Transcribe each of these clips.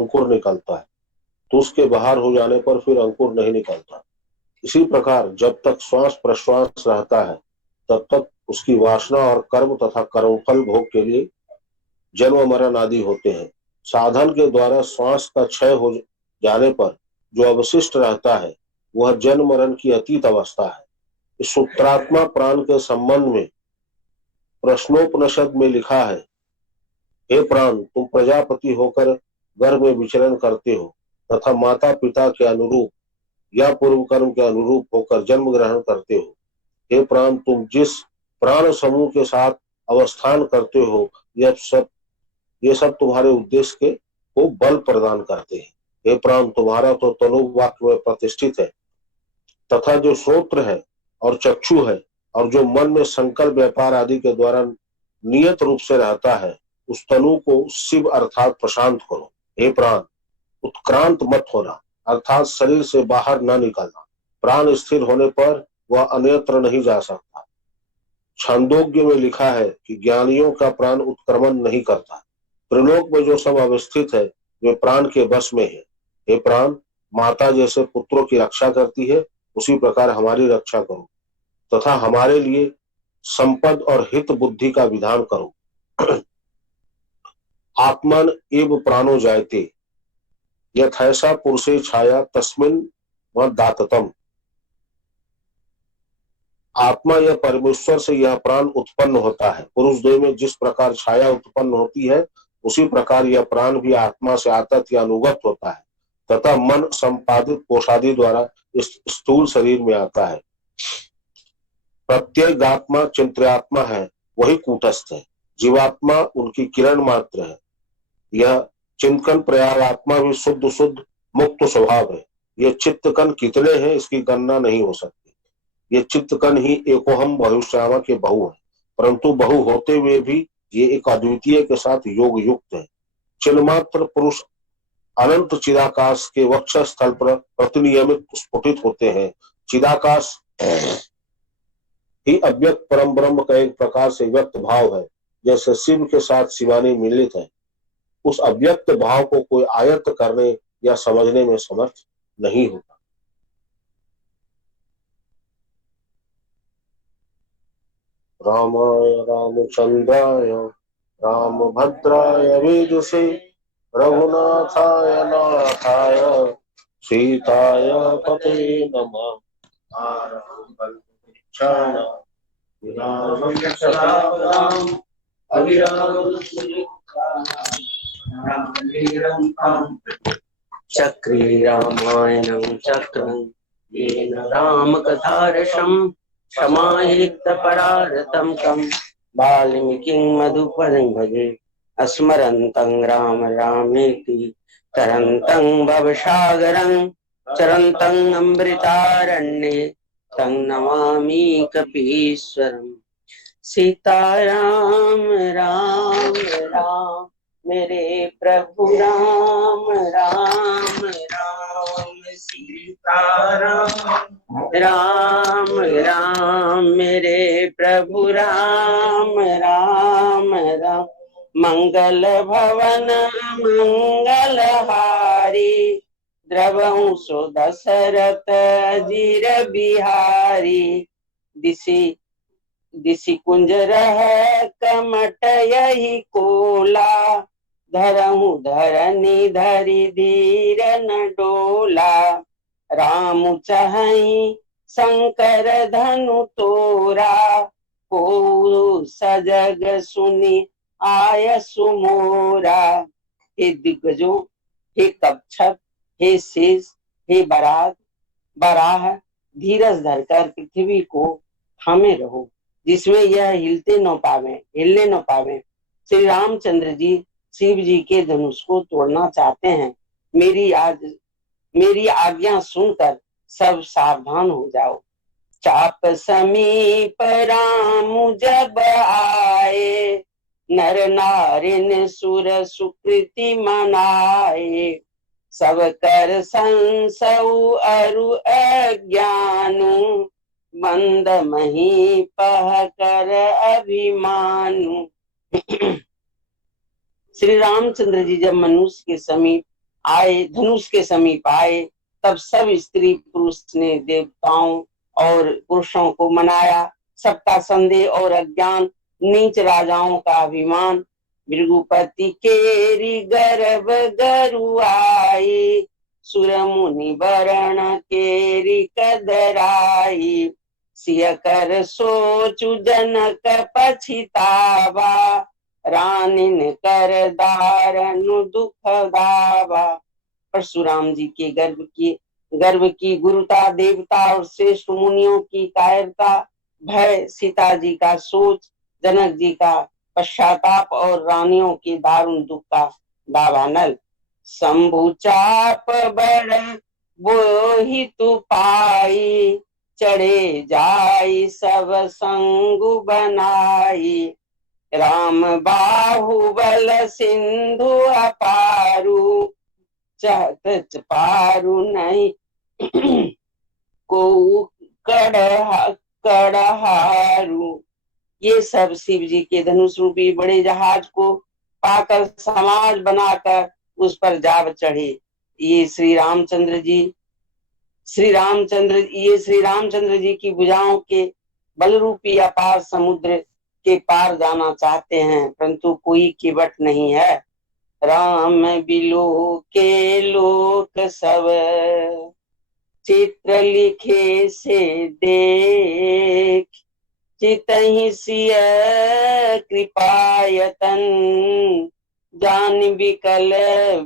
अंकुर निकलता है, तो उसके बाहर हो जाने पर फिर अंकुर नहीं निकलता। इसी प्रकार जब तक श्वास प्रश्वास रहता है तब तक उसकी वासना और कर्म तथा कर्मफल भोग के लिए जन्म मरण आदि होते हैं। साधन के द्वारा श्वास का क्षय हो जाने पर जो अवशिष्ट रहता है वह जन्म मरण की अतीत अवस्था है। इस सूत्रात्मा प्राण के संबंध में प्रश्नोपनिषद में लिखा है, हे प्राण, तुम प्रजापति होकर गर्भ में विचरण करते हो तथा माता पिता के अनुरूप या पूर्व कर्म के अनुरूप होकर जन्म ग्रहण करते हो। हे प्राण, तुम जिस प्राण समूह के साथ अवस्थान करते हो ये सब तुम्हारे उद्देश्य के को बल प्रदान करते हैं। हे प्राण, तुम्हारा तो तनु वाक्य में प्रतिष्ठित है तथा जो श्रोत्र है और चक्षु है और जो मन में संकल्प व्यापार आदि के द्वारा नियत रूप से रहता है, उस तनु को शिव अर्थात प्रशांत करो। हे प्राण, उत्क्रांत मत होना अर्थात शरीर से बाहर न निकलना। प्राण स्थिर होने पर वह अन्यत्र नहीं जा सकता। छांदोग्य में लिखा है कि ज्ञानियों का प्राण उत्क्रमण नहीं करता। त्रिलोक में जो सब अवस्थित है वे प्राण के वश में है। हे प्राण, माता जैसे पुत्रों की रक्षा करती है उसी प्रकार हमारी रक्षा करो तथा हमारे लिए संपद और हित बुद्धि का विधान करो। आत्मन एव प्राणो जायते यथैसा पुरुषे छाया तस्मिन् दाततम। आत्मा या परमेश्वर से यह प्राण उत्पन्न होता है। पुरुष देह में जिस प्रकार छाया उत्पन्न होती है उसी प्रकार यह प्राण भी आत्मा से आतत या अनुगत होता है तथा मन संपादित कोषादि द्वारा इस स्थूल शरीर में आता है। प्रत्येक आत्मा चिंत्यात्मा है, वही कूटस्थ है। जीवात्मा उनकी किरण मात्र है। यह चिंतन प्रयाग आत्मा भी शुद्ध शुद्ध मुक्त स्वभाव है। ये चित्तकन कितने हैं इसकी गणना नहीं हो सकती। ये चित्तकन ही एकोहम बहुश्यामा के बहु है, परंतु बहु होते हुए भी ये एक अद्वितीय के साथ योग युक्त है। चिन्मात्र पुरुष अनंत चिदाकाश के वक्ष स्थल पर प्रतिनियमित स्फुटित होते हैं। चिदाकाश ही अव्यक्त परम ब्रह्म का एक प्रकार से व्यक्त भाव है। जैसे शिव के साथ शिवानी मिलित है, उस अव्यक्त भाव को कोई आयत्त करने या समझने में समर्थ नहीं होता। रामाय रामचंद्राय रामभद्राय वेदसे रघुनाथाय नाथाय सीताय पते नमः। चक्रे रामायणं चक्रं येन रामकथारसं समाहितपरारतं तं वाल्मीकिं मधुपदं भजे स्मरन्तं राम रामेति तरन्तं भवसागरं चरन्तं अमृतारण्ये तं नमामि कपीश्वरम्। सीताराम राम राम मेरे प्रभु राम राम राम। सीताराम राम राम मेरे प्रभु राम राम राम। मंगल भवन मंगलहारी द्रवंसो दशरथ अजीर बिहारी। दिशि कुंज रह कमट यही कोला धरहु धरनी धरी धीर न डोला। राम चहई शंकर धनु तोरा को सजग सुनी आय सुमोरा। हे दिग्गजों, हे कच्छप, हे शेष, हे बराह धीरज धरकर पृथ्वी को थामे रहो जिसमें यह हिलने न पावे। श्री रामचंद्र जी शिव जी के धनुष को तोड़ना चाहते हैं। मेरी आज्ञा सुनकर सब सावधान हो जाओ। चाप समीप राम जब आए नर नारिन सुर सुकृति मनाए। सब कर संसौ अरु अज्ञानु मंद मही पह कर अभिमानु। श्री रामचंद्र जी जब मनुष्य के समीप आए, धनुष के समीप आए, तब सब स्त्री पुरुष ने देवताओं और पुरुषों को मनाया। सबका संदेह और अज्ञान, नीच राजाओं का अभिमान, भृगुपति केरी गर्भ गरुआई, सुर मुनि वरण केरी कदराई, सिय कर सोचु जनक पछितावा, रानिन कर दारण दुख दावा। परशुराम जी के गर्भ की गुरुता, देवता और श्रेष्ठ मुनियों की कायरता, भय, सीता जी का सोच, जनक जी का पश्चाताप और रानियों के दारुण दुख का दावानल। शंभु चाप बड़ बोहि तु पाई, चढ़े जाई सब संगु बनाई, राम बाहुबल सिंधु अपारू, चाहत पारू नहीं को कड़हारू। ये सब शिव जी के धनुष रूपी बड़े जहाज को पाकर समाज बनाकर उस पर जाव चढ़े। ये श्री रामचंद्र जी की भुजाओं के बल रूपी अपार समुद्र के पार जाना चाहते हैं, परंतु कोई किवट नहीं है। राम बिलो के लोक सब, चित्र लिखे से देख, चितहि सिय कृपायतन, जान विकल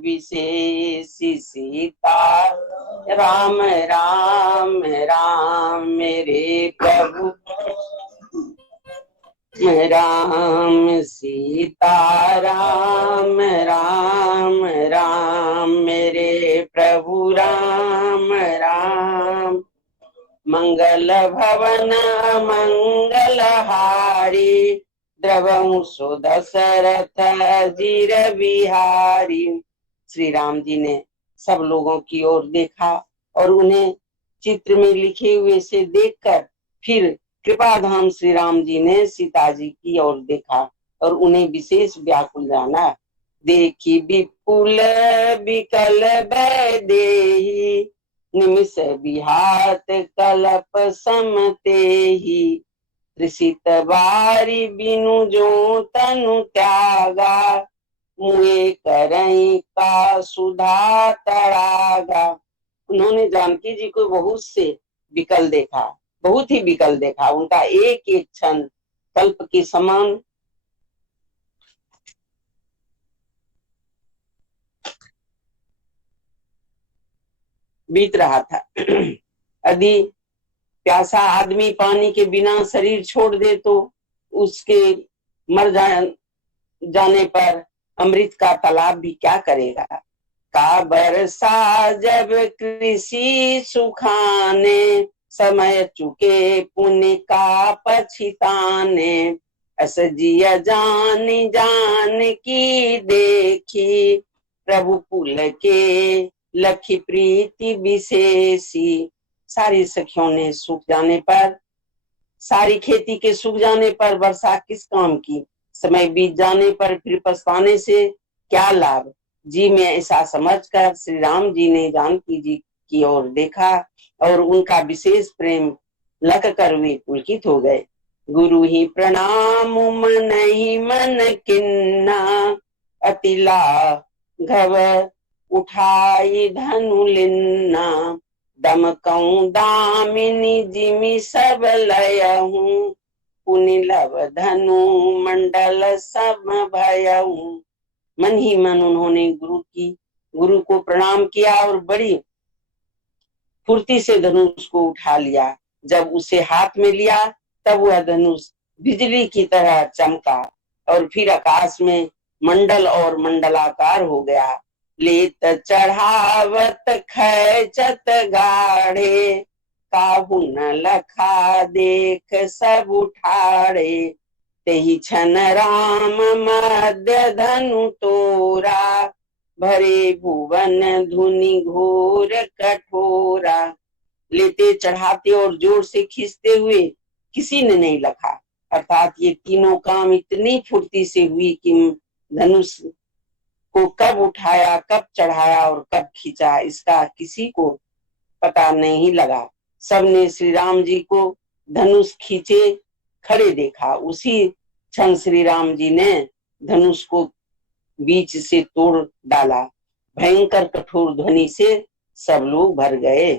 विशेष सीता। राम राम राम मेरे प्रभु, राम सीता राम राम राम मेरे प्रभु राम राम। मंगल भवन मंगल हारी, द्रवहु सुदशरथ जीर बिहारी। श्री राम जी ने सब लोगों की ओर देखा और उन्हें चित्र में लिखे हुए से देखकर फिर कृपाधाम श्री राम जी ने सीता जी की ओर देखा और उन्हें विशेष व्याकुल जाना। देखी विपुल विकल वैदेही, निमिष बिहात कलप समतेहि, त्रिसित बारी बिनु जो तनु त्यागा, मुए करई का सुधा तड़ागा। उन्होंने जानकी जी को बहुत से विकल देखा, बहुत ही विकल देखा। उनका एक एक क्षण कल्प के समान बीत रहा था। यदि प्यासा आदमी पानी के बिना शरीर छोड़ दे तो उसके मर जाने पर अमृत का तालाब भी क्या करेगा। का बरसा जब कृषि सुखाने, समय चुके पुण्य का पछिताने, अस जिया जान जान की देखी, प्रभु पुल के लखी प्रीति विशेषी। सारी सखियों ने सूख जाने पर, सारी खेती के सूख जाने पर वर्षा किस काम की, समय बीत जाने पर फिर पछताने से क्या लाभ। जी में ऐसा समझकर श्री राम जी ने जानकी जी की ओर देखा और उनका विशेष प्रेम लग कर वे पुलकित हो गए। गुरु ही प्रणाम मन ही मन किन्ना, अतिला घव उठाई धनु लिन्ना, दमकऊं दामिनी जिमि सब लयहूं, पुनि लव धनु मंडल सब भयहूं। मन ही मन उन्होंने गुरु को प्रणाम किया और बड़ी फुर्ती से धनुष को उठा लिया। जब उसे हाथ में लिया तब वह धनुष बिजली की तरह चमका और फिर आकाश में मंडल और मंडलाकार हो गया। लेत चढ़ावत खैचत गाढ़े, काहू न लखा देख सब उठाड़े, तेहि छन राम मध्य धनु तोरा, भरे भुवन धुनि घोर कठोरा। लेते चढ़ाते और जोर से खींचते हुए किसी ने नहीं लखा। अर्थात ये तीनों काम इतनी फुर्ती से हुई कि धनुष को कब उठाया, कब चढ़ाया और कब खींचा, इसका किसी को पता नहीं लगा। सबने श्री राम जी को धनुष खींचे खड़े देखा। उसी क्षण श्री राम जी ने धनुष को बीच से तोड़ डाला। भयंकर कठोर ध्वनि से सब लोग भर गए।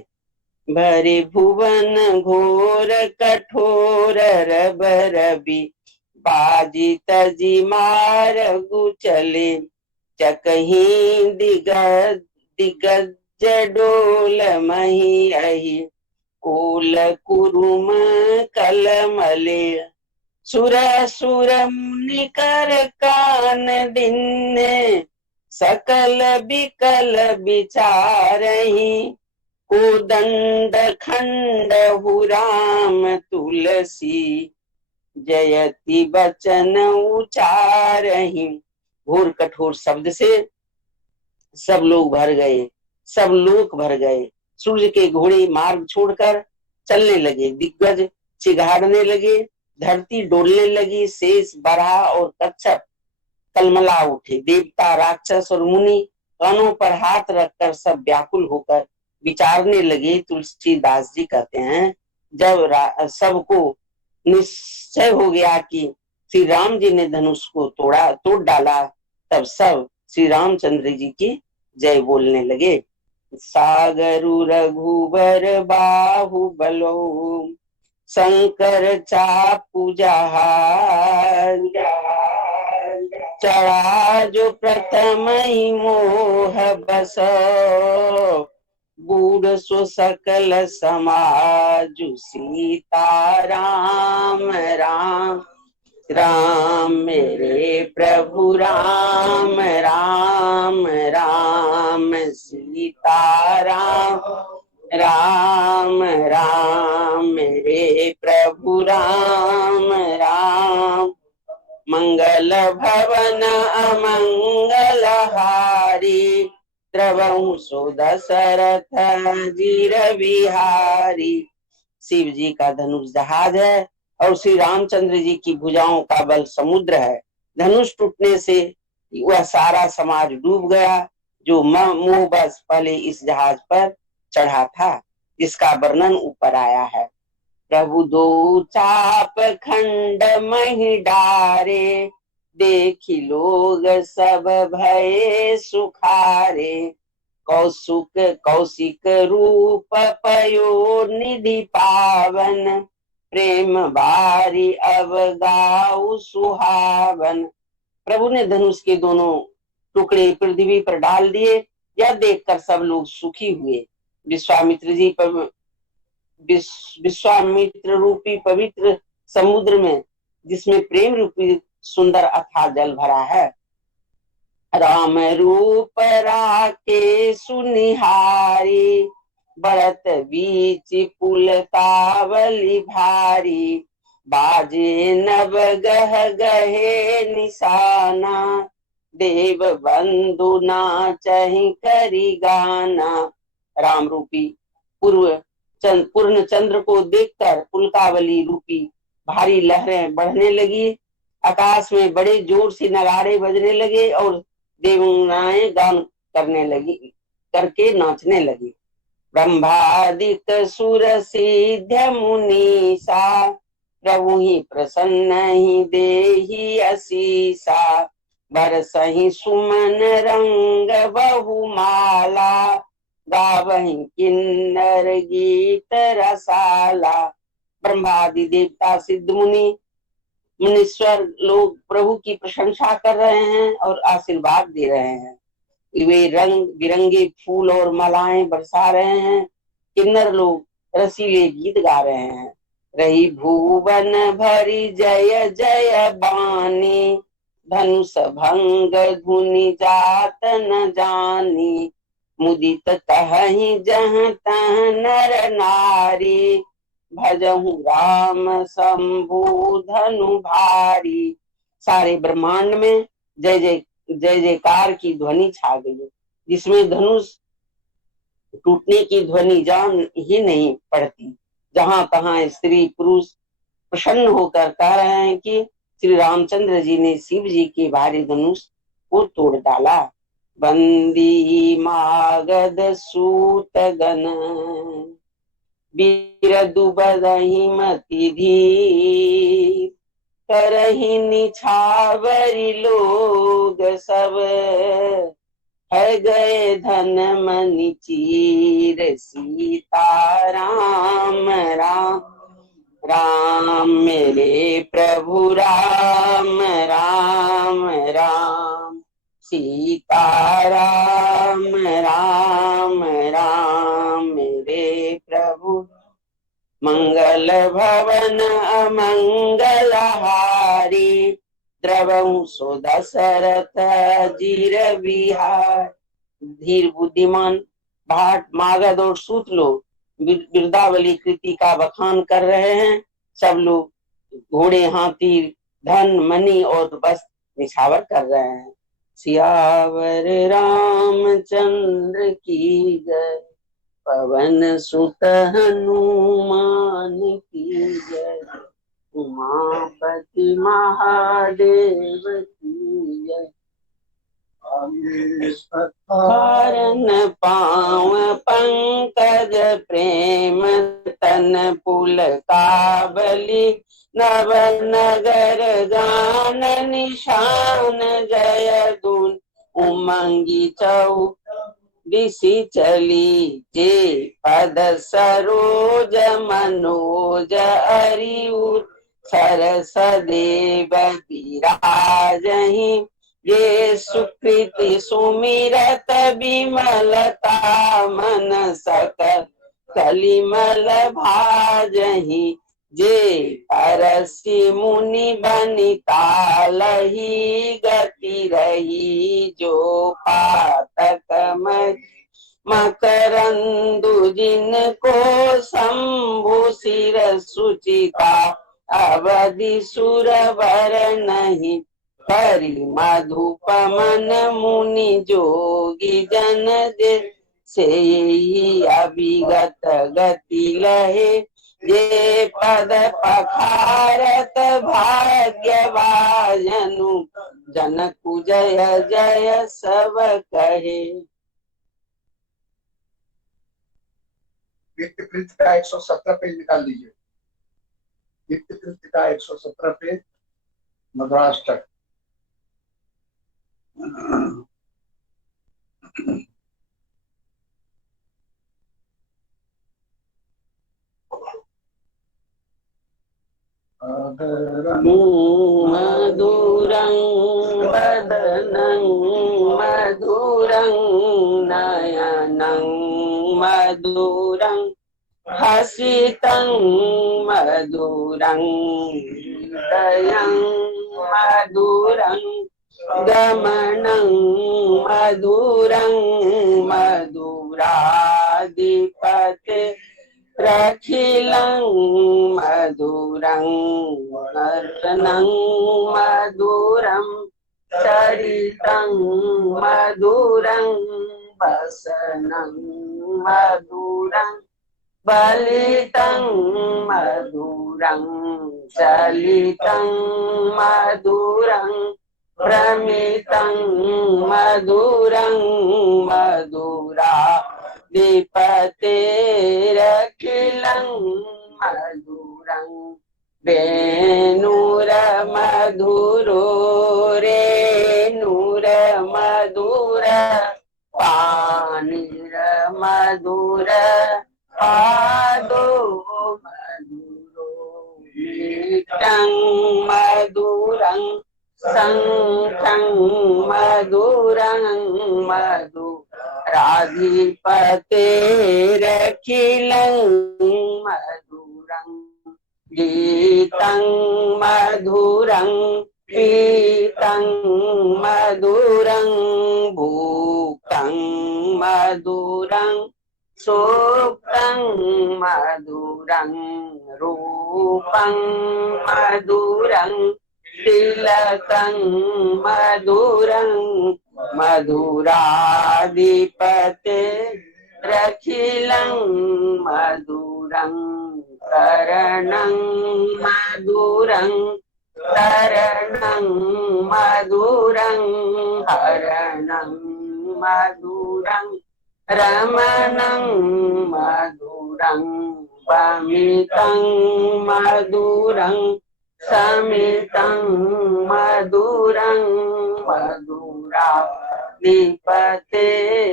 भरे भुवन घोर कठोर रबरबी, बाजी तजी मारगु चले, चकही दिग्गज दिग्गज डोल मही अहि, कोल कुरुम कलमले, सुर सुर निकर कान दिन, सकल बिकल विचारहि, कोदंड खंड राम तुलसी, जयति बचन उचारहि। घोर कठोर शब्द से सब लोग भर गए, सब लोग भर गए। सूर्य के घोड़े मार्ग छोड़कर चलने लगे, दिग्गज चिघाड़ने लगे, धरती डोलने लगी, शेष बराह और कच्छप कलमला उठे। देवता राक्षस और मुनि कानों पर हाथ रखकर सब व्याकुल होकर विचारने लगे। तुलसीदास जी कहते हैं, जब सबको निश्चय हो गया कि श्री राम जी ने धनुष को तोड़ डाला, तब सब श्री रामचंद्र जी की जय बोलने लगे। सागरु रघुबर बाहुबलो, शंकर चापू जहाज, चढ़ा जो प्रथम ही मोह बसो, बूढ़ सो सकल समाज, सीता राम राम राम मेरे प्रभु राम राम राम, सीता राम राम राम मेरे प्रभु राम राम, मंगल भवन अमंगल हारी, द्रवहु सो दशरथ जीर बिहारी। शिव जी का धनुष जहाज है और श्री रामचंद्र जी की भुजाओं का बल समुद्र है। धनुष टूटने से वह सारा समाज डूब गया जो मोह बस पहले इस जहाज पर चढ़ा था, जिसका वर्णन ऊपर आया है। प्रभु दो चाप खंड मही डारे, देखी लोग सब भये सुखारे, कौशिक रूप पयो निधि पावन, प्रेम बारी अब गाऊ सुहावन। प्रभु ने धनुष के दोनों टुकड़े पृथ्वी पर डाल दिए। यह देखकर सब लोग सुखी हुए। विश्वामित्र रूपी पवित्र समुद्र में, जिसमें प्रेम रूपी सुंदर अथाह जल भरा है, राम रूप राके सुनिहारी, बढ़त बीच पुलतावली भारी, बाजे नव गह गहे निशाना, देव बंधु नाचहि करि गाना। राम रूपी पूर्ण चंद्र को देखकर पुलकावली रूपी भारी लहरें बढ़ने लगी, आकाश में बड़े जोर से नगाड़े बजने लगे और देवताएं गान करके नाचने लगी। ब्रह्मादिक सुर सिद्ध मुनीसा, प्रभु ही प्रसन्न ही देहि असीसा, बरसहि सुमन रंग बहुमाला, गावहि किन्नर गीत रसाला। ब्रह्मादि देवता सिद्ध मुनीश्वर लोग प्रभु की प्रशंसा कर रहे हैं और आशीर्वाद दे रहे हैं। वे रंग बिरंगे फूल और मालाएं बरसा रहे हैं। किन्नर लोग रसीले गीत गा रहे हैं। रही भुवन भरी जय जय बानी, धनुष भंग धुनि जात न जानी, मुदित कहहि जहाँ तहाँ नर नारी, भजहु राम शंभु धनु भारी। सारे ब्रह्मांड में जय जय जयकार की ध्वनि छा गई, जिसमें धनुष टूटने की ध्वनि जान ही नहीं पड़ती। जहां तहां स्त्री पुरुष प्रसन्न होकर कह रहे हैं कि श्री रामचंद्र जी ने शिव जी के भारी धनुष को तोड़ डाला। बंदी मागध सूत गण बिरदु बदहि मति धीर करहि निछावरि लोग सब है गए धन मनि चीर सीता राम राम राम मेरे प्रभु राम राम राम सीता राम राम राम मेरे प्रभु मंगल भवन अमंगल हारी द्रवहु सो दशरथ जीर विहार। धीर बुद्धिमान भाट मागध और सूत लोग बिरदावली कृति का बखान कर रहे हैं। सब लोग घोड़े हाथी धन मणि और वस्त्र निछावर कर रहे हैं। सियावर रामचंद्र की जय, पवन सुत हनुमान की जय, उमापति महादेव की जय। हरण पाँव पंकज प्रेम तन पुलकावली नव नगर गान निशान जय धुन उमंगी चौ दिशि चली जे पद सरोज मनोज अरिउ सरस देव विराजहि ये सुकृति सुमिरत विमलता मन सकल कलिमल भाजहि जे परसि मुनि बनिता लही गति रही जो पातक मकरंदु जिनको शंभु सिर सुचिता अवधि सुरवर नहीं हरि मधुप मन मुनि जोगी जन जे से अभिगत गति लहे ये पद पखारत भाग्यवाजनु जनकु जय जय सब कहे। नित्यकृत्य का 117 पेज निकाल लीजिए। नित्यकृत्य का 117 पेज मधुराष्टक। मधुरं वदनं मधुरं नयनं मधुरं हसितं मधुरं हृदयं मधुरं गमनं मधुरं मधुराधिपते रखिलं मधुरं नर्तनं मधुरं चरितं मधुरं वसनं मधुरं बलितं मधुरं चलितं मधुरं प्रमितं मधुरं मधुरा विपतेरखिलं मधुरं वेणुर मधुरो रेणुर मधुर पाणिर मधुर पादो मधुरो कीटं मधुरं शंखं मधुरं मधुराधिपतेरखिलं मधुरं गीतं मधुरं पीतं मधुरं भूतं मधुरं सोक्तं मधुरं रूपं मधुरं तिलकं मधुरं मधुराधिपते रखिलं मधुरं करणं मधुरं तरणं मधुरं हरणं मधुरं रमणं मधुरं पमितं मधुरं समितं मधुरं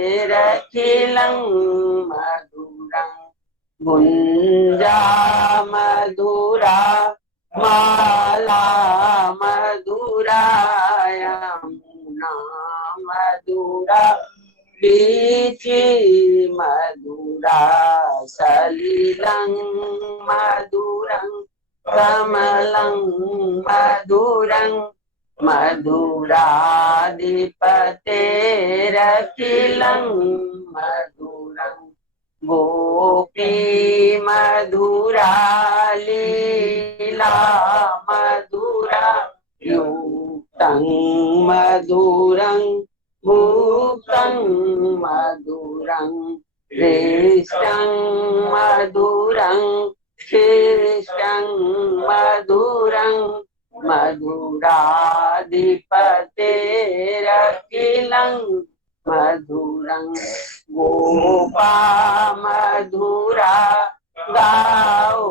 मधुराधिपतेरखिलं मधुरं गुञ्जा मधुरा माला मधुरायमुना मधुरा बीची मधुरा सलिलं मधुरं कमलं मधुरं मधुराधिपतेरखिलं मधुरं गोपी मधुरा लीला मधुरा युक्तं मधुरं भूतं मधुरं श्रेष्ठं मधुरं श्रेष्ठं मधुरं मधुराधिपतेरखिलं मधुरं गोपा मधुरा गाओ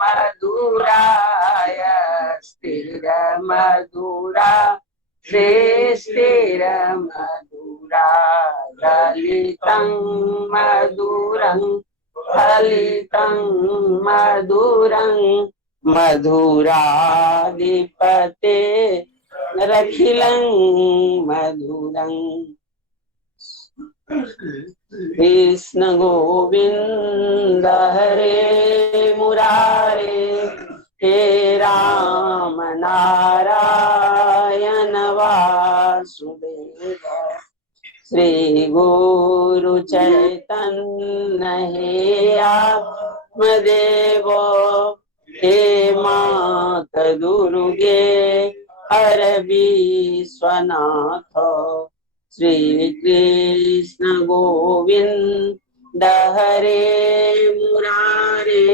मधुराय स्थिर मधुरा श्रेष्ठिर मधुरा ललितं मधुरं फलितं मधुरं मधुराधिपते रखिलं मधुरं कृष्ण गोविंद हरे मुरारे हे राम नारायण वासुदेव श्री गुरु चैतन्य हे आत्मदेव हे मात दुर्गे हर विश्वनाथ श्री कृष्ण गोविंद हरे मुरारे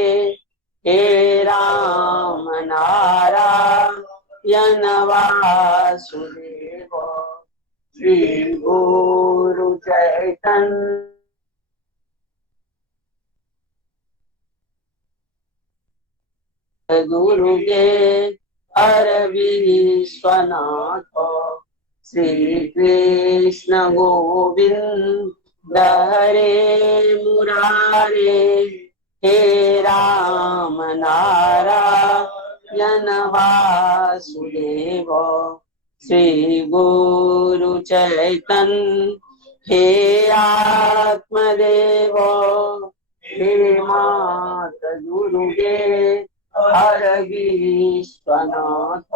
हे राम नारायण वासुदेव श्री गुरु चैतन्य दुर्गे हर विश्वनाथ श्री कृष्ण गोविंद हरे मुरारे हे राम नारायण वासुदेव श्री गुरु चैतन्य हे आत्मदेव हे मात दुर्गे हर विश्वनाथ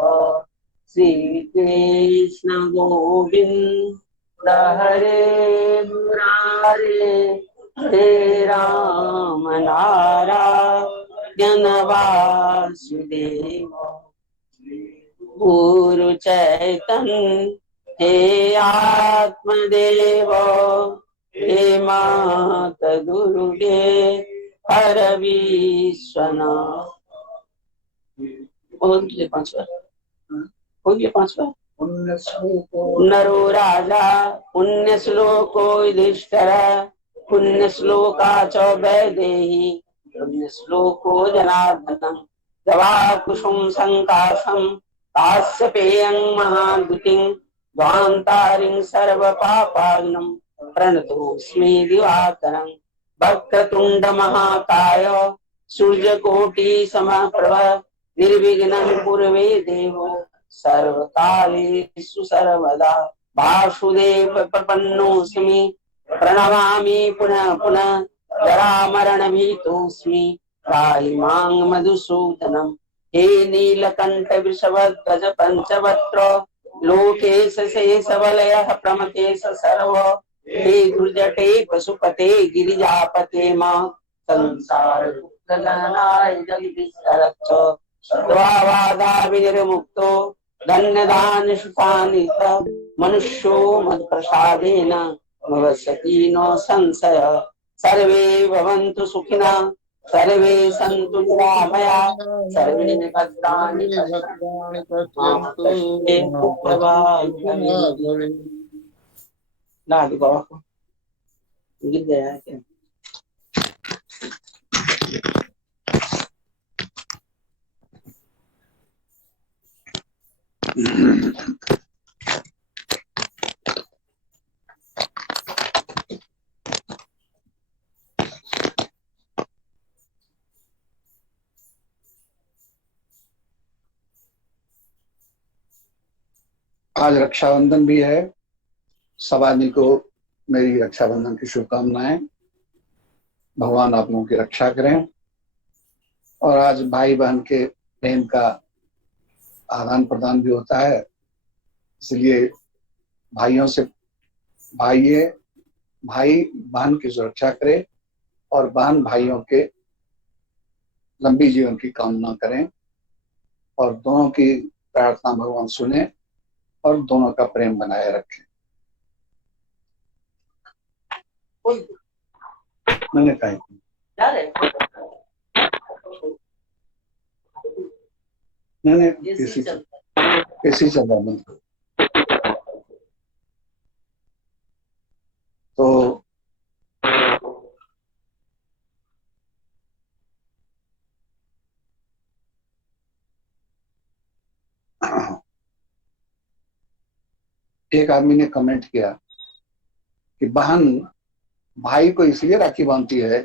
श्री कृष्ण गोविंद हरे मुरारे हे राम नारायण वासुदेव गुरु चैतन्य हे आत्मदेव हे मात दुर्गे हर विश्वनाथ हो गया पांचवा नरो राजा पुण्य श्लोको युधिष्ठिर पुण्य श्लोका च वैदेही पुण्य श्लोको जनार्दनम् जवा कुसुम संकाशम काश्यपेयं महाद्युतिं ध्वान्तारिं सर्व पापाग्नं प्रणतोऽस्मि दिवाकरं वक्रतुंड महाकाय सूर्यकोटि समप्रभ निर्विघ्नं कुर्वे देवो सर्वकालेषु सर्वदा वासुदेव प्रपन्नोऽस्मि प्रणमामि पुनः पुनः जरामरण भीतोऽस्मि त्राहि मां मधुसूदनम् हे नीलकंठ वृषभध्वज पंचवक्त्र लोकेश शेषवलयः प्रमथेश सर्व हे दुर्जटे पशुपते गिरिजापते मां संसार दुःखगहनाय जगदीश्वरच्च द्वावादा विनिर्मुक्तो धन्यदान सुखानि मनुष्यो मत्प्रसादेन भवसति न संशय सर्वे भवन्तु सुखिनः सर्वे सन्तु निरामया सर्वे भद्राणि पश्यन्तु ला दो बाबा को, गिर गया है क्या? आज रक्षाबंधन भी है। सब आदमी को मेरी रक्षाबंधन की शुभकामनाएं। भगवान आप लोगों की रक्षा करें। और आज भाई बहन के प्रेम का आदान प्रदान भी होता है, इसलिए भाइयों से भाई बहन की सुरक्षा करे और बहन भाइयों के लंबी जीवन की कामना करें और दोनों की प्रार्थना भगवान सुने और दोनों का प्रेम बनाए रखें। मैंने कहा मैंने किसी चल रहा बंद करो। तो एक आदमी ने कमेंट किया कि बहन भाई को इसलिए राखी बांधती है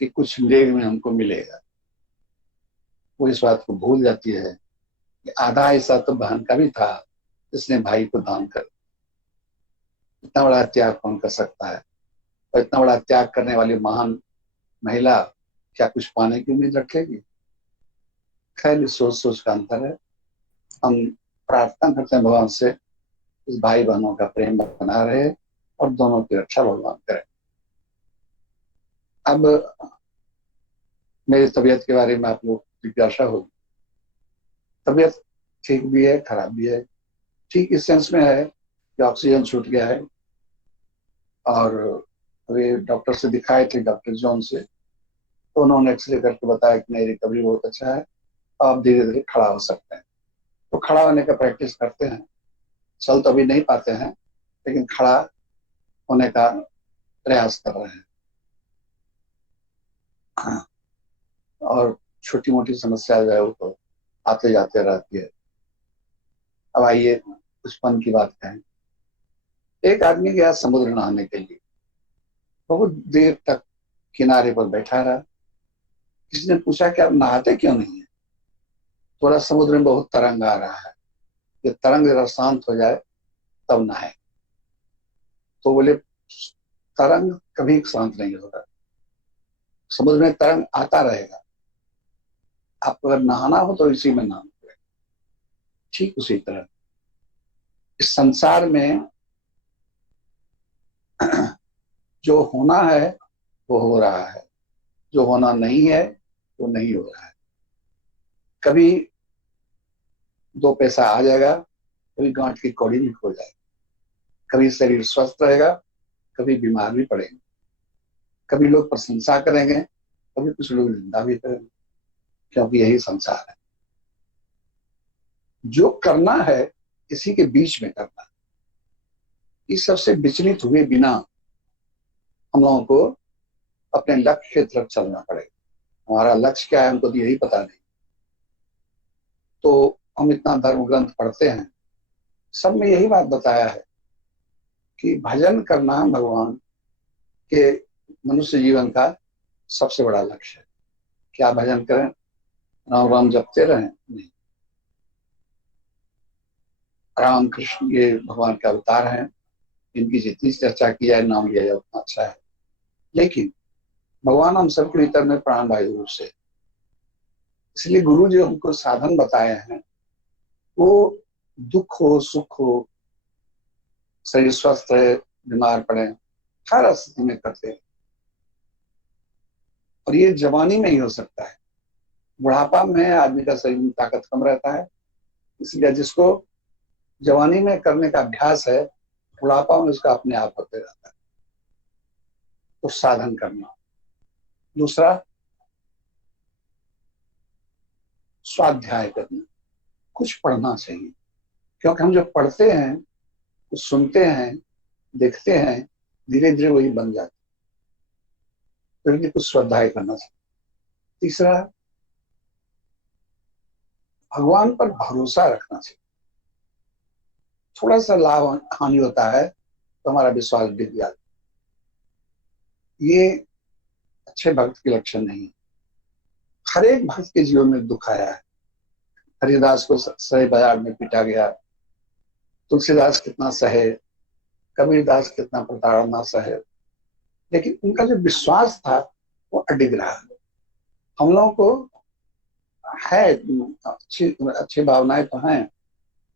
कि कुछ लेग में हमको मिलेगा। वो इस बात को भूल जाती है कि आधा हिस्सा तो बहन का भी था, इसने भाई को दान कर। इतना बड़ा त्याग कौन कर सकता है? और इतना बड़ा त्याग करने वाली महान महिला क्या कुछ पाने की उम्मीद रखेगी? खैर, सोच सोच का अंतर है। हम प्रार्थना करते हैं भगवान से इस भाई बहनों का प्रेम बना रहे और दोनों की रक्षा भगवान करे। अब मेरी तबीयत के बारे में आप लोग जिज्ञासा होगी। तबीयत ठीक भी है, खराब भी है। ठीक इस सेंस में है कि ऑक्सीजन छूट गया है और अभी डॉक्टर से दिखाए थे, डॉक्टर जॉन से, तो उन्होंने एक्सरे करके बताया कि नहीं, रिकवरी बहुत अच्छा है, आप धीरे धीरे खड़ा हो सकते हैं। तो खड़ा होने का प्रैक्टिस करते हैं। चल तो अभी नहीं पाते हैं, लेकिन खड़ा होने का प्रयास कर रहे हैं। और छोटी मोटी समस्या जो है वो तो आते जाते रहती है। अब आइए कुछ पन की बात कहें। एक आदमी गया समुद्र नहाने के लिए, बहुत देर तक किनारे पर बैठा रहा। किसी ने पूछा कि आप नहाते क्यों नहीं है? थोड़ा समुद्र में बहुत तरंग आ रहा है, ये तरंग जरा शांत हो जाए तब नहाए। तो बोले तरंग कभी शांत नहीं होगा, समुद्र में तरंग आता रहेगा, आपको अगर नहाना हो तो इसी में नहाना पड़ेगा। ठीक उसी तरह इस संसार में जो होना है वो हो रहा है, जो होना नहीं है वो नहीं हो रहा है। कभी दो पैसा आ जाएगा, कभी गांठ की कौड़ी भी खो जाएगी। कभी शरीर स्वस्थ रहेगा, कभी बीमार भी पड़ेंगे। कभी लोग प्रशंसा करेंगे, कभी कुछ लोग निंदा भी करेंगे, क्योंकि यही संसार है। जो करना है इसी के बीच में करना है। इस सबसे विचलित हुए बिना हम लोगों को अपने लक्ष्य की तरफ चलना पड़ेगा। हमारा लक्ष्य क्या है हमको तो यही पता नहीं। तो हम इतना धर्म ग्रंथ पढ़ते हैं, सब में यही बात बताया है कि भजन करना भगवान के मनुष्य जीवन का सबसे बड़ा लक्ष्य है। क्या भजन करें, राम राम जपते रहें? नहीं। राम कृष्ण ये भगवान के अवतार हैं, इनकी जितनी चर्चा की जाए, नाम लिया जाए उतना अच्छा है। लेकिन भगवान हम सबके भीतर में प्राण वायु रूप से, इसलिए गुरु जो हमको साधन बताए हैं वो दुख हो सुख हो, शरीर स्वस्थ रहे बीमार पड़े, हर स्थिति में करते हैं। और ये जवानी में ही हो सकता है। बुढ़ापा में आदमी का शरीर में ताकत कम रहता है, इसलिए जिसको जवानी में करने का अभ्यास है, बुढ़ापा में उसका अपने आप होते रहता है। तो साधन करना। दूसरा, स्वाध्याय करना, कुछ पढ़ना चाहिए। क्योंकि हम जो पढ़ते हैं, कुछ सुनते हैं, देखते हैं धीरे धीरे वही बन जाते, फिर भी कुछ श्रद्धाएं करना चाहिए। तीसरा, भगवान पर भरोसा रखना चाहिए। थोड़ा सा लाभ हानि होता है तो हमारा विश्वास गिर जाता है। ये अच्छे भक्त के लक्षण नहीं है। हर एक भक्त के जीवन में दुख आया है। हरिदास को सही बाजार में पीटा गया, तुलसीदास कितना सहे, कबीरदास कितना प्रताड़ना सहे, लेकिन उनका जो विश्वास था वो अडिग रहा। हम लोगों को है अच्छी अच्छी भावनाएं तो हैं,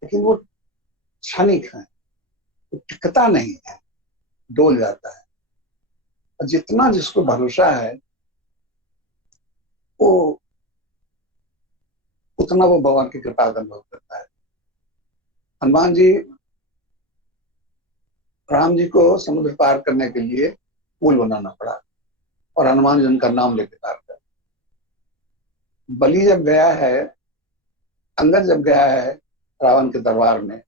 लेकिन वो क्षणिक है, वो टिकता नहीं है, डोल जाता है। और जितना जिसको भरोसा है वो उतना वो भगवान की कृपा का अनुभव करता है। हनुमान जी राम जी को समुद्र पार करने के लिए पुल बनाना पड़ा और हनुमान जी उनका नाम लेके पार कर। बलि जब गया है, अंगद जब गया है रावण के दरबार में,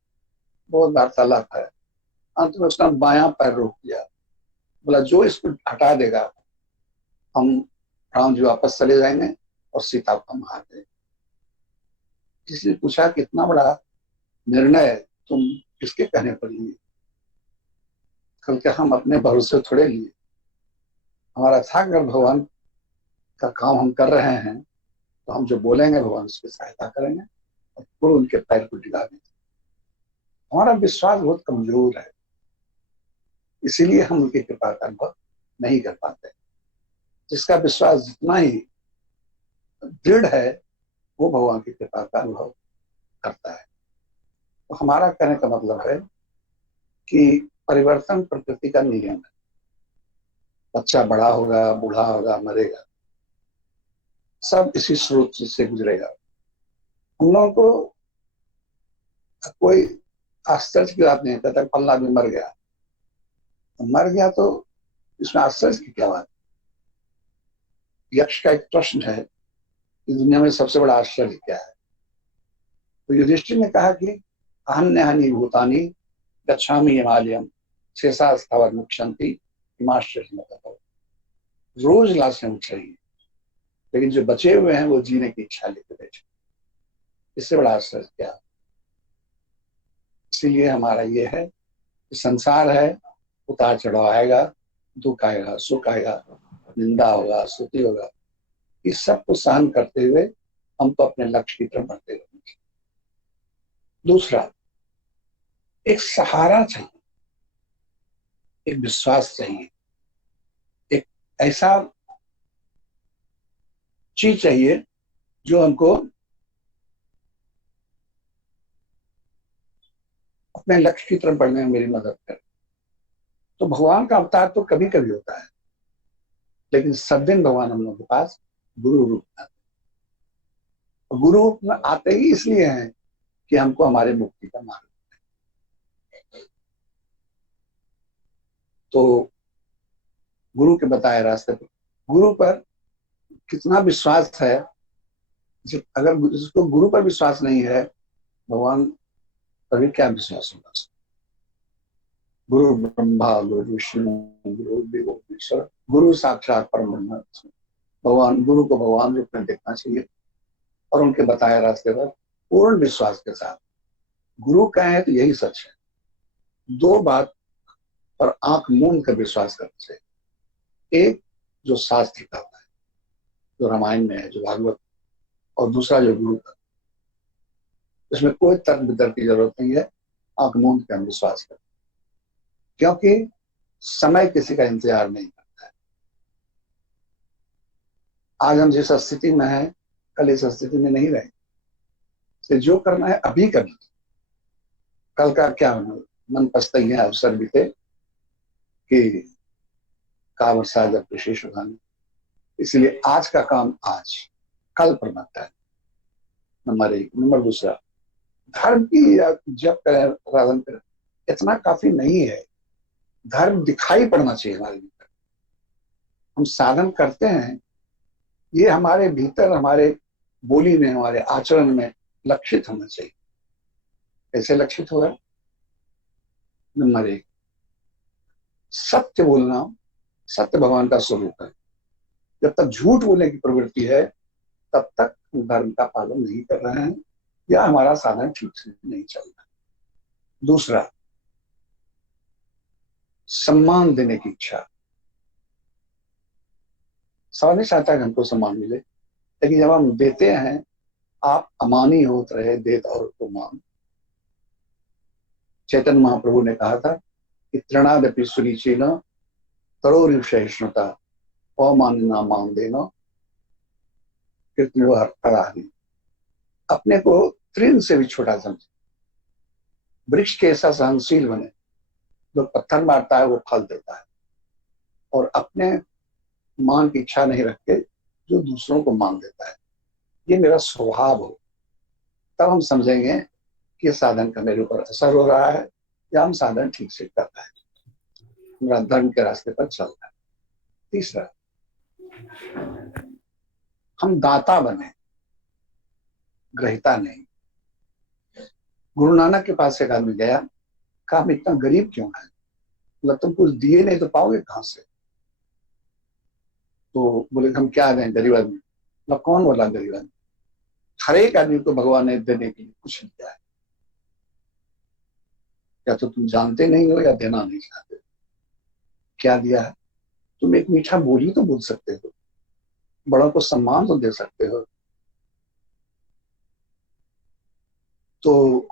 वो वार्तालाप है, अंत में उसका बायां पैर रोक दिया, बोला जो इसको हटा देगा हम राम जी वापस चले जाएंगे और सीता को मार देंगे। किसी ने पूछा कि इतना बड़ा निर्णय तुम किसके कहने पर लिए? कल के हम अपने भरोसे थोड़े लिए, हमारा था अगर भगवान का काम हम कर रहे हैं तो हम जो बोलेंगे भगवान उसकी सहायता करेंगे और पूरे उनके पैर को डिगा देंगे। हमारा विश्वास बहुत कमजोर है, इसीलिए हम उनकी कृपा का अनुभव नहीं कर पाते। जिसका विश्वास जितना ही दृढ़ है वो भगवान की कृपा का अनुभव करता है। तो हमारा कहने का मतलब है कि परिवर्तन प्रकृति का नियम है। बच्चा बड़ा होगा, बूढ़ा होगा, मरेगा, सब इसी स्रोत से गुजरेगा। हम लोगों को कोई आश्चर्य की बात नहीं कहता फल्ला आदमी मर गया, तो मर गया तो इसमें आश्चर्य की क्या बात? यक्ष का एक प्रश्न है कि दुनिया में सबसे बड़ा आश्चर्य क्या है? तो युधिष्ठिर ने कहा कि अहन्यानि भूतानि गच्छामि हिमालयम शेषा स्थावर मुक्षन्ति हिमाश्चर्य। रोज लाशें उठ रही है, लेकिन जो बचे हुए हैं वो जीने की इच्छा लेके बैठे। इससे बड़ा आश्चर्य क्या? इसीलिए हमारा ये है कि संसार है, उतार चढ़ाव आएगा, दुख आएगा, सुख आएगा, निंदा होगा, स्तुति होगा। इस सब को सहन करते हुए हम तो अपने लक्ष्य की तरफ बढ़ते रहेंगे। दूसरा, एक सहारा चाहिए, एक विश्वास चाहिए, एक ऐसा चीज चाहिए जो हमको अपने लक्ष्य की तरफ बढ़ने में मेरी मदद करे। तो भगवान का अवतार तो कभी कभी होता है, लेकिन सब दिन भगवान हम लोगों के पास गुरु रूप में आते हैं। गुरु रूप में आते ही इसलिए हैं कि हमको हमारे मुक्ति का मार्ग। तो गुरु के बताए रास्ते पर, गुरु पर कितना विश्वास है, अगर जिसको गुरु पर विश्वास नहीं है, भगवान पर भी क्या विश्वास होगा? गुरु ब्रह्मा, गुरु विष्णु, गुरु देवो ईश्वर, गुरु साक्षात परम ब्रह्म। भगवान, गुरु को भगवान रूप में देखना चाहिए और उनके बताए रास्ते पर पूर्ण विश्वास के साथ। गुरु कहे तो यही सच है। दो बात पर आंख मूंद कर विश्वास करना चाहिए। एक जो शास्त्र का है, जो रामायण में है, जो भागवत, और दूसरा जो गुरु का। इसमें कोई तर्क वितर्क की जरूरत नहीं है, आंख मूंद कर विश्वास करें, क्योंकि समय किसी का इंतजार नहीं करता है। आज हम जिस स्थिति में हैं, कल इस स्थिति में नहीं रहेंगे। तो जो करना है अभी करना, कल का क्या होना? मन पछताइयां अवसर बीते कि का वर्षा जब विशेष होगा नहीं। इसलिए आज का काम आज, कल पर मत है। नंबर एक। नंबर दूसरा, धर्म की जब करें, साधन करें, इतना काफी नहीं है। धर्म दिखाई पड़ना चाहिए हमारे भीतर। हम साधन करते हैं, ये हमारे भीतर, हमारे बोली में, हमारे आचरण में लक्षित होना चाहिए। कैसे लक्षित होगा? नंबर एक, सत्य बोलना, सत्य भगवान का स्वरूप है। जब तक झूठ बोलने की प्रवृत्ति है तब तक हम धर्म का पालन नहीं कर रहे हैं या हमारा साधन ठीक से नहीं चल रहा। दूसरा, सम्मान देने की इच्छा। समझ नहीं चाहता कि हमको सम्मान मिले, लेकिन जब हम देते हैं, आप अमानी होत रहे देत और को मान। चैतन्य महाप्रभु ने कहा था कि तृणादपि सुरुचिना तरोरि सहिष्णुता अमानिना मान देना कृतनिर्भर। अपने को तृण से भी छोटा समझे, वृक्ष के ऐसा सहनशील बने, जो पत्थर मारता है वो फल देता है, और अपने मान की इच्छा नहीं रख के जो दूसरों को मान देता है, ये मेरा स्वभाव हो। तब हम समझेंगे कि साधन का मेरे ऊपर असर हो रहा है या हम साधन ठीक से कर रहे हैं, हमारा धर्म के रास्ते पर चल रहा है। तीसरा, हम दाता बने, ग्रहिता नहीं। गुरु नानक के पास एक आदमी गया, कहा हम इतना गरीब क्यों है, मतलब तुम कुछ दिए नहीं तो पाओगे कहां से। तो बोले हम क्या दें गरीब आदमी। मतलब कौन बोला गरीब आदमी, हर एक आदमी को भगवान ने देने के लिए कुछ दिया है, या तो तुम जानते नहीं हो या देना नहीं चाहते। क्या दिया है, तुम एक मीठा बोली तो बोल सकते हो, बड़ों को सम्मान तो दे सकते हो, तो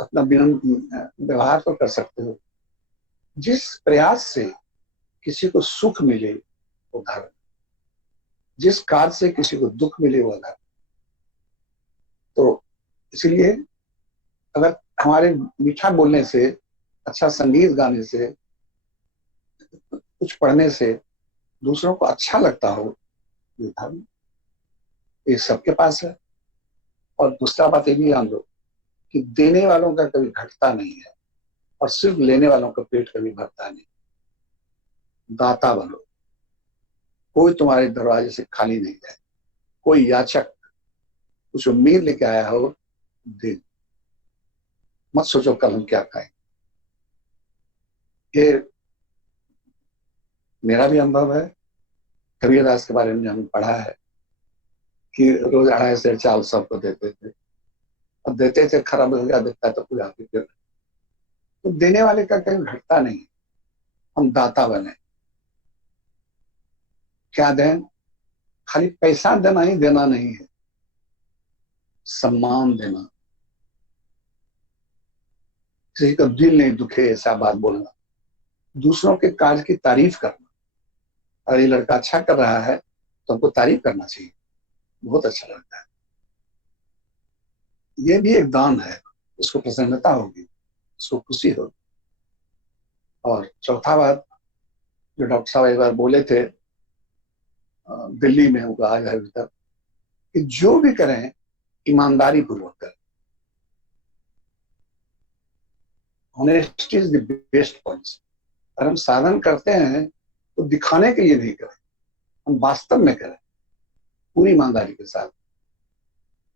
अपना व्यवहार तो कर सकते हो। जिस प्रयास से किसी को सुख मिले वो धर्म, जिस कार्य से किसी को दुख मिले वो धर्म। तो इसलिए अगर हमारे मीठा बोलने से, अच्छा संगीत गाने से, कुछ पढ़ने से दूसरों को अच्छा लगता हो, ये धर्म, ये सबके पास है। और दूसरा बात ये भी ध्यान दो कि देने वालों का कभी घटता नहीं है और सिर्फ लेने वालों का पेट कभी भरता नहीं। दाता बनो, कोई तुम्हारे दरवाजे से खाली नहीं जाए। कोई याचक कुछ उम्मीद लेके आया हो, दे, मत सोचो कल हम क्या खाएं। ये मेरा भी अनुभव है। कबीरदास के बारे में हमने पढ़ा है कि रोज 2.5 सेर चावल सबको देते थे, अब देते थे, खराब हो गया, देता तो पूजा फिर। तो देने वाले का कहीं घटता नहीं। हम दाता बने। क्या दें, खाली पैसा देना ही देना नहीं है, सम्मान देना, किसी का दिल नहीं दुखे ऐसा बात बोलना, दूसरों के कार्य की तारीफ करना। अगर ये लड़का अच्छा कर रहा है तो हमको तारीफ करना चाहिए, बहुत अच्छा लगता है, ये भी एक दान है। उसको प्रसन्नता होगी, उसको खुशी होगी। और चौथा बात जो डॉक्टर साहब एक बार बोले थे, दिल्ली में होगा आज अभी तक, कि जो भी करें ईमानदारी पूर्वक करें। Honesty is the best policy. अगर हम साधन करते हैं तो दिखाने के लिए नहीं करें, हम वास्तव में करें पूरी ईमानदारी के साथ।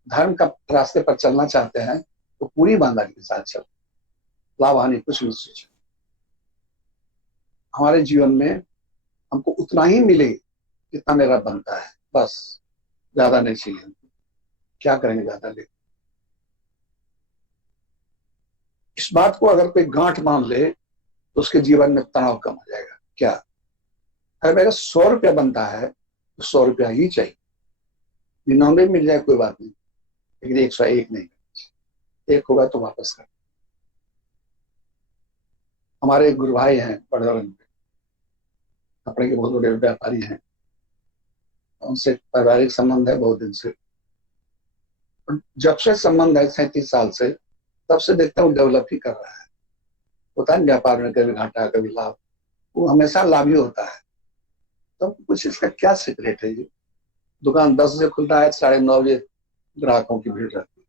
धर्म का रास्ते पर चलना चाहते हैं तो पूरी ईमानदारी के साथ चलो, लाभ हानि कुछ नहीं सोचो। हमारे जीवन में हमको उतना ही मिले जितना मेरा बनता है, बस, ज्यादा नहीं चाहिए। क्या करेंगे ज्यादा लेकर। इस बात को अगर कोई गांठ मान ले तो उसके जीवन में तनाव कम हो जाएगा। क्या, अगर मेरा 100 रुपया बनता है तो 100 रुपया ही चाहिए, 99 मिल जाए कोई बात नहीं, लेकिन 101 नहीं, एक होगा तो वापस कर। हमारे एक गुरु भाई हैं बड़ौर में, कपड़े के बहुत बड़े व्यापारी हैं, उनसे पारिवारिक संबंध है बहुत दिन से। जब से संबंध है 37 साल से, तब से देखता हूँ डेवलप ही कर रहा है। होता है व्यापार में कभी घाटा कभी लाभ, वो हमेशा लाभ ही होता है। तो कुछ इसका क्या सीक्रेट है। ये दुकान 10 बजे खुल रहा है, 9:30 बजे ग्राहकों की भीड़ रहती है,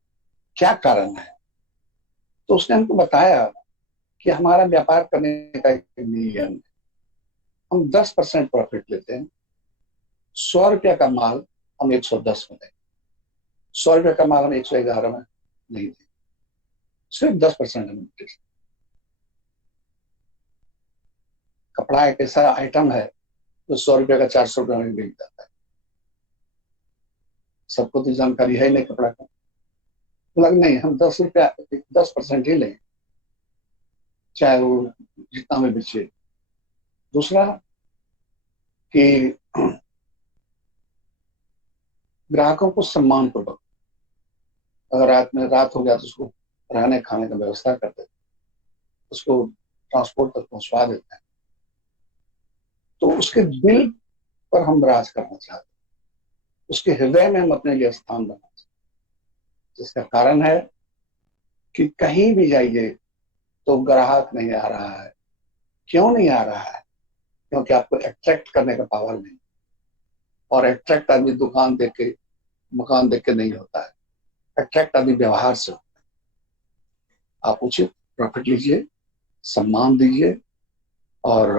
क्या कारण है। तो उसने हमको बताया कि हमारा व्यापार करने का एक नियम है, हम 10% प्रॉफिट लेते हैं। 100 रुपया का माल हम 110 में दें, 100 रुपया का माल हम 111 में नहीं दें, सिर्फ 10% हम। कपड़ा एक ऐसा आइटम है जो 100 रुपये का 400 रुपये में बिक जाता है। सबको तो जानकारी है नहीं कपड़ा का, लग नहीं हम 10 रुपया 10% ही लें, चाहे वो जितना में बेचे। दूसरा कि ग्राहकों को सम्मान पूर्वक, अगर रात हो गया तो उसको रहने खाने का व्यवस्था कर देते, उसको ट्रांसपोर्ट तक पहुंचवा देते हैं। तो उसके दिल पर हम राज करना चाहते हैं, उसके हृदय में हम अपने लिए स्थान बनाना चाहते हैं। जिसका कारण है कि कहीं भी जाइए तो ग्राहक नहीं आ रहा है। क्यों नहीं आ रहा है? क्योंकि आपको अट्रैक्ट करने का पावर नहीं, और अट्रैक्ट आदमी दुकान देख के मकान देख के नहीं होता है, अट्रैक्ट आदमी व्यवहार से होता है। आप उचित प्रॉफिट लीजिए, सम्मान दीजिए, और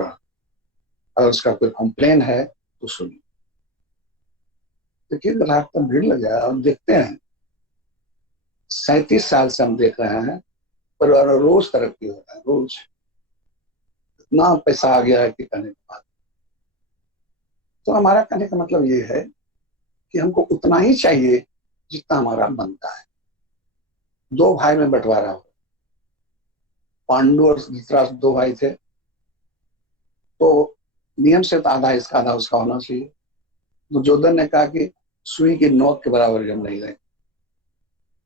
अगर उसका कोई कंप्लेन है तो सुनिए। देखिए ग्राहक पर भीड़ लग जाए। हम देखते हैं 37 साल से हम देख रहे हैं, पर रोज तरक्की हो रहा है, रोज इतना पैसा आ गया है कि कहने की बात। तो हमारा कहने का मतलब ये है कि हमको उतना ही चाहिए जितना हमारा बनता है। 2 भाई में बंटवारा हो, पांडु और धृतराष्ट्र 2 भाई थे, तो नियम से तो आधा इसका आधा उसका होना चाहिए। दुर्योधन ने कहा कि सुई की नोक के बराबर हम नहीं रहे।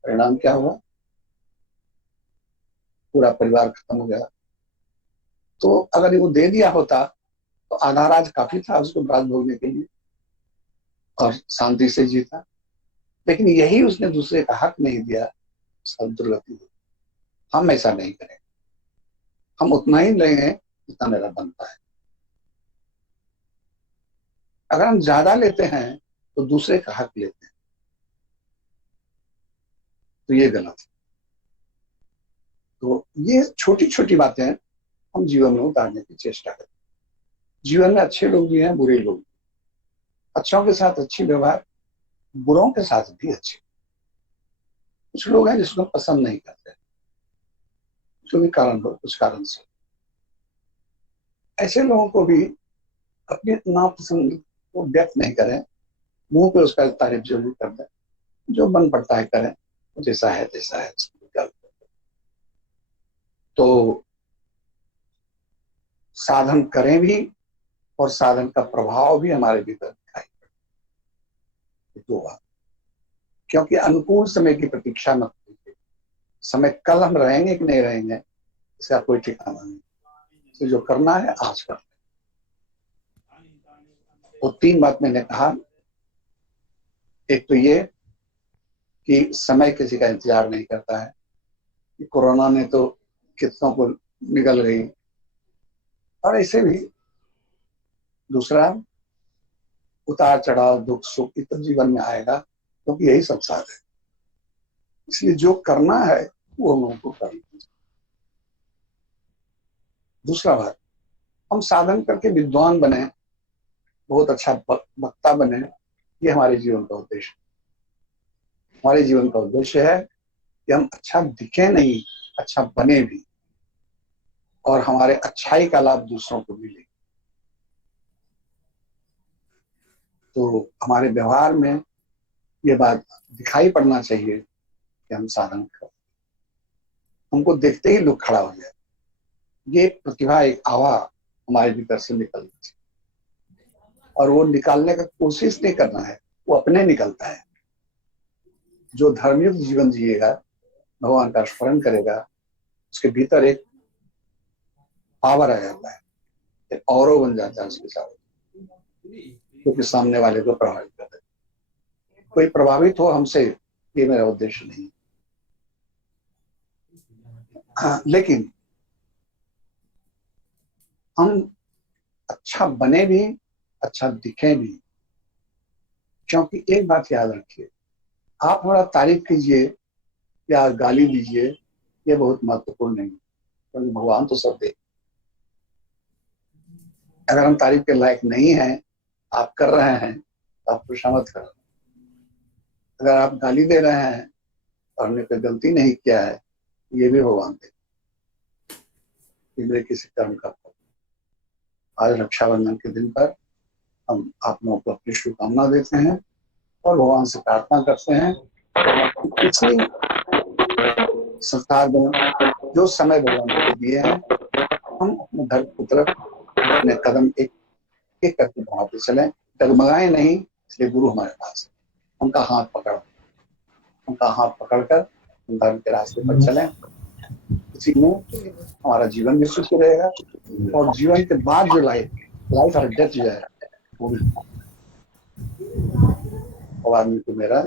परिणाम क्या हुआ? पूरा परिवार खत्म हो गया। तो अगर वो दे दिया होता तो आधा राज काफी था उसको राज भोगने के लिए, और शांति से जीता। लेकिन यही उसने दूसरे का हक नहीं दिया, सब दुर्गति हुई। हम ऐसा नहीं करें, हम उतना ही लेंगे जितना मेरा बनता है। अगर हम ज्यादा लेते हैं तो दूसरे का हक लेते हैं, तो ये गलत है। तो ये छोटी छोटी बातें हम जीवन में उतारने की चेष्टा करें। जीवन में अच्छे लोग भी हैं, बुरे लोग भी। अच्छों के साथ अच्छी व्यवहार, बुरों के साथ भी अच्छे। कुछ लोग हैं जिसको पसंद नहीं करते, जो भी कारण हो, कुछ कारण से ऐसे लोगों को भी अपनी नापसंद को व्यक्त नहीं करें, मुंह पे उसका तारीफ जरूर कर दें, जो मन पड़ता है करें, जैसा है तैसा है। तो साधन करें भी, और साधन का प्रभाव भी हमारे भीतर दिखाई पड़े। 2 बात, क्योंकि अनुकूल समय की प्रतीक्षा मत कीजिए। समय कल हम रहेंगे कि नहीं रहेंगे इसका कोई ठिकाना नहीं। तो जो करना है आज कर। वो 3 बात मैंने कहा। एक तो ये कि समय किसी का इंतजार नहीं करता है, कि कोरोना ने तो कितनों को निगल गई, और ऐसे भी। दूसरा, उतार चढ़ाव दुख सुख तो जीवन में आएगा, क्योंकि यही संसार है। इसलिए जो करना है वो हम लोगों को करना चाहिए। दूसरा बात, हम साधन करके विद्वान बने, बहुत अच्छा वक्ता बने, ये हमारे जीवन का उद्देश्य है। हमारे जीवन का उद्देश्य है कि हम अच्छा दिखे नहीं, अच्छा बने भी, और हमारे अच्छाई का लाभ दूसरों को मिले। तो हमारे व्यवहार में ये बात दिखाई पड़ना चाहिए कि हम साधन कर, हमको देखते ही लोग खड़ा हो जाए। ये प्रतिभा, एक आवा हमारे भीतर से निकलनी चाहिए, और वो निकालने का कोशिश नहीं करना है, वो अपने निकलता है। जो धार्मिक जीवन जिएगा, भगवान का स्मरण करेगा, उसके भीतर एक पावर आ जाता है, एक औरो बन जाता है उसके साथ, क्योंकि सामने वाले को प्रभावित करता है। कोई प्रभावित हो हमसे, ये मेरा उद्देश्य नहीं। हाँ, लेकिन हम अच्छा बने भी, अच्छा दिखें भी। क्योंकि एक बात याद रखिए, आप हमारा तारीफ कीजिए या गाली दीजिए, ये बहुत महत्वपूर्ण नहीं, क्योंकि भगवान तो सब देख। अगर हम तारीफ के लायक नहीं हैं, आप कर रहे हैं, तो आप खुशामद करें। अगर आप गाली दे रहे हैं और हमने कोई गलती नहीं किया है, ये भी भगवान देख, मेरे किसी कर्म का फल। आज रक्षाबंधन के दिन पर हम आप लोगों को अपनी शुभकामना देते हैं और भगवान से प्रार्थना करते हैं कि इसी संसार में जो समय भगवान को दिए हैं हम अपने घर की तरफ अपने कदम एक एक करके बढ़ाते चलें, डगमगाएं नहीं। इसलिए गुरु हमारे पास है, उनका हाथ पकड़कर धर्म के रास्ते पर चलें। इसी में हमारा जीवन भी सुखी रहेगा और जीवन के बाद जो लाइफ और डेथ जो है वो भी आदमी को मेरा